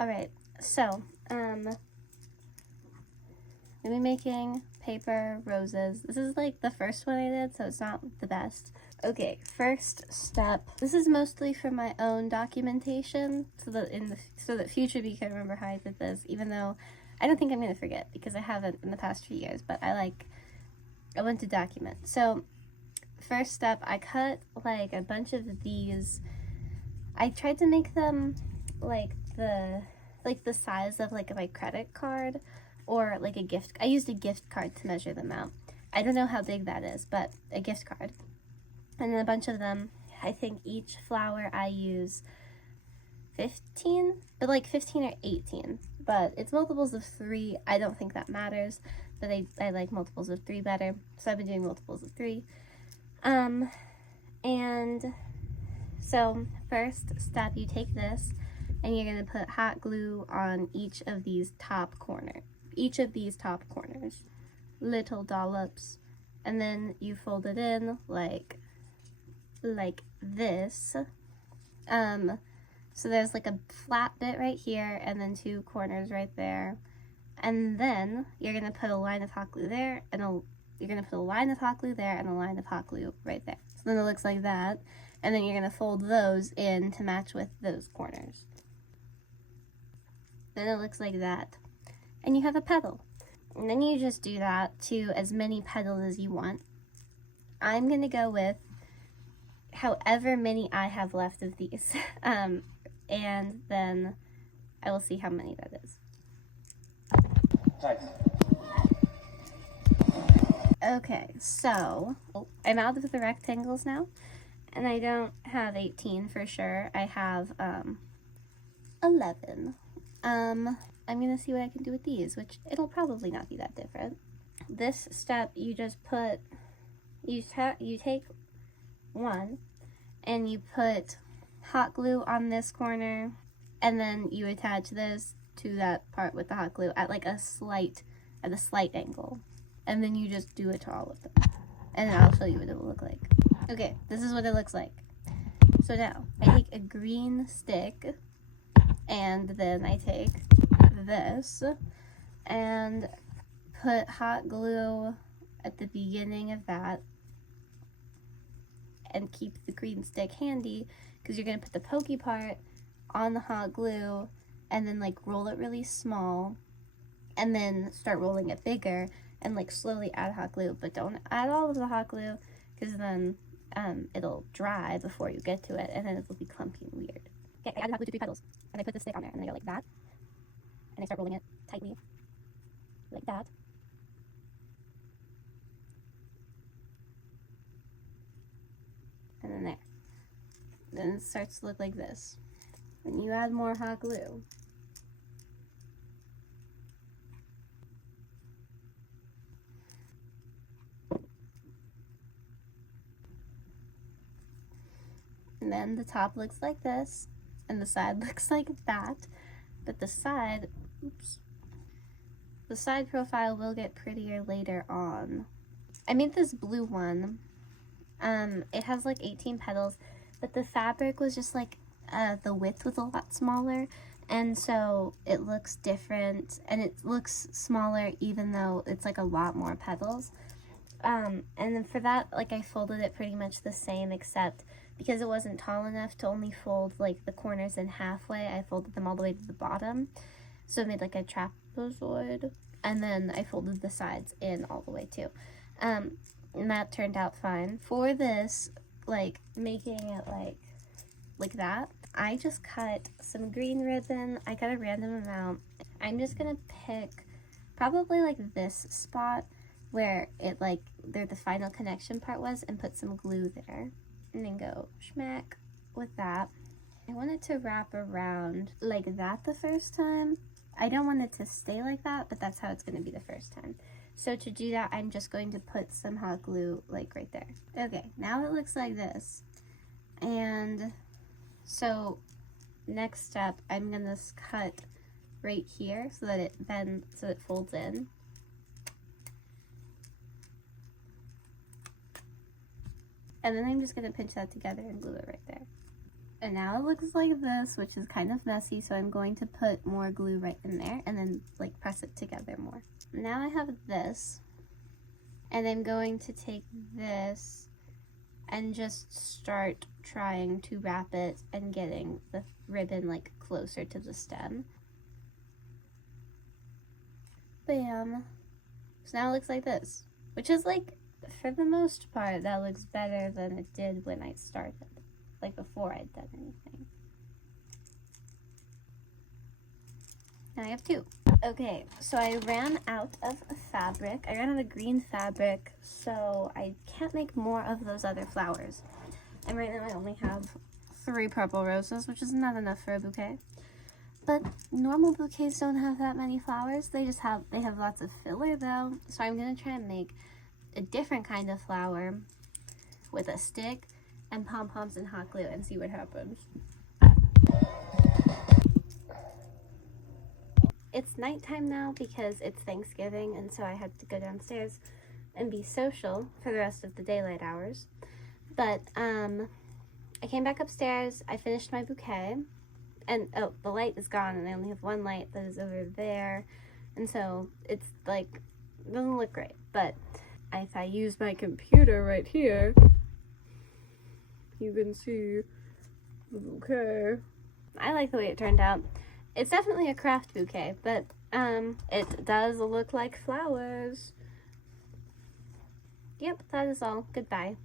Alright, so, I'm gonna be making paper roses. This is like the first one I did, so it's not the best. Okay, first step. This is mostly for my own documentation, so that future me can remember how I did this, even though I don't think I'm gonna forget because I haven't in the past few years, but I want to document. So, first step, I cut like a bunch of these. I tried to make them like the size of like my credit card or like a gift. I used a gift card to measure them out. I don't know how big that is, but a gift card. And then a bunch of them, I think each flower I use 15, but like 15 or 18. But it's multiples of 3. I don't think that matters, but I like multiples of 3 better. So I've been doing multiples of 3. And so first step, you take this and you're gonna put hot glue on each of these top corners. Little dollops. And then you fold it in like this. So there's like a flat bit right here and then 2 corners right there. And then you're gonna put a line of hot glue there and you're gonna put a line of hot glue there and a line of hot glue right there. So then it looks like that. And then you're gonna fold those in to match with those corners. Then it looks like that. And you have a petal. And then you just do that to as many petals as you want. I'm gonna go with however many I have left of these. And then I will see how many that is. Okay, so I'm out of the rectangles now, and I don't have 18 for sure. I have 11. I'm gonna see what I can do with these, which it'll probably not be that different. This step, you just put, you take one, and you put hot glue on this corner, and then you attach this to that part with the hot glue at like a slight angle. And then you just do it to all of them. And then I'll show you what it will look like. Okay, this is what it looks like. So now, I take a green stick, and then I take this, and put hot glue at the beginning of that, and keep the green stick handy, because you're going to put the pokey part on the hot glue, and then like roll it really small, and then start rolling it bigger, and like slowly add hot glue, but don't add all of the hot glue, because then it'll dry before you get to it, and then it'll be clumpy and weird. Okay, I added hot glue to 3 petals, and I put the stick on there, and then I go like that, and I start rolling it tightly, like that. And then there. Then it starts to look like this. Then you add more hot glue. And then the top looks like this, and the side looks like that, but the side profile will get prettier later on. I made this blue one. It has like 18 petals, but the fabric was just like, the width was a lot smaller, and so it looks different, and it looks smaller even though it's like a lot more petals. And then for that, like, I folded it pretty much the same, except because it wasn't tall enough to only fold like the corners in halfway, I folded them all the way to the bottom, so it made like a trapezoid, and then I folded the sides in all the way too. And that turned out fine. For this, like, making it like that, I just cut some green ribbon. I cut a random amount. I'm just gonna pick probably like this spot where it like the final connection part was, and put some glue there, and then go schmack with that. I want it to wrap around like that the first time. I don't want it to stay like that, but that's how it's going to be the first time. So to do that, I'm just going to put some hot glue like right there. Okay, now it looks like this. And so next step, I'm going to cut right here so that it folds in. And then I'm just going to pinch that together and glue it right there. And now it looks like this, which is kind of messy, so I'm going to put more glue right in there and then like press it together more. Now I have this, and I'm going to take this and just start trying to wrap it and getting the ribbon like closer to the stem. Bam. So now it looks like this, which is like, for the most part, that looks better than it did when I started, like before I'd done anything. Now I have two. Okay, so I ran out of fabric. I ran out of green fabric, so I can't make more of those other flowers. And right now I only have 3 purple roses, which is not enough for a bouquet. But normal bouquets don't have that many flowers. They have lots of filler though. So I'm gonna try and make a different kind of flower with a stick and pom-poms and hot glue and see what happens. It's nighttime now because it's Thanksgiving, and so I had to go downstairs and be social for the rest of the daylight hours. But I came back upstairs, I finished my bouquet, and oh, the light is gone and I only have one light that is over there, and so it's like, it doesn't look great. But if I use my computer right here, you can see the bouquet. I like the way it turned out. It's definitely a craft bouquet, but it does look like flowers. Yep, that is all. Goodbye.